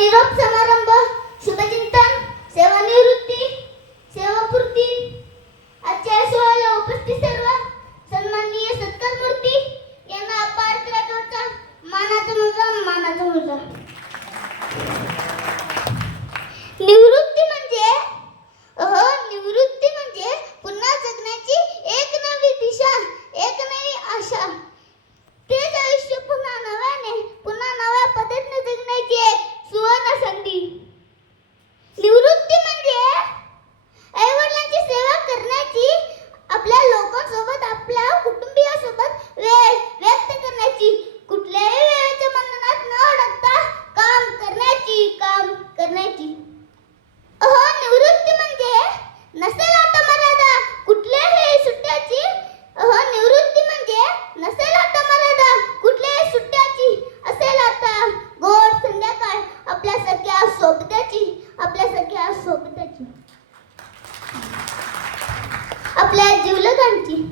निरोप समारंभ, शुभचिंतन, सेवानिवृत्ती, सेवापूर्ती. आजच्या या सोहळ्याला उपस्थित सर्व सन्माननीय सत्कार मूर्ती यांना अपार श्रद्धांचा मानाचा मुजरा. निवृत्ती म्हणजे पुन्हा जगण्याची एक नवी दिशा, एक नवी आशा. तेच आयुष्य पुन्हा नव्याने, पुन्हा नव्या पद्धतीने जगण्याची एक सुवर्ण संधी. निवृत्ती म्हणजे आईवडिलांची सेवा करण्याची, आपल्या लोकांसोबत, आपल्या कुटुंबियांसोबत वेळ व्यक्त करण्याची, कुठल्याही वेळेच्या बंधनात न अडकता काम करण्याची. निवृत्ती म्हणजे नसेल आता मर्यादा कुठल्याही सुट्ट्याची. निवृत्ती म्हणजे नसेल आता मर्यादा कुठल्याही सुट्ट्याची. असेल आता गोड संध्याकाळ आपल्या सख्या सोबत्याची, आपल्या जीवलगांची.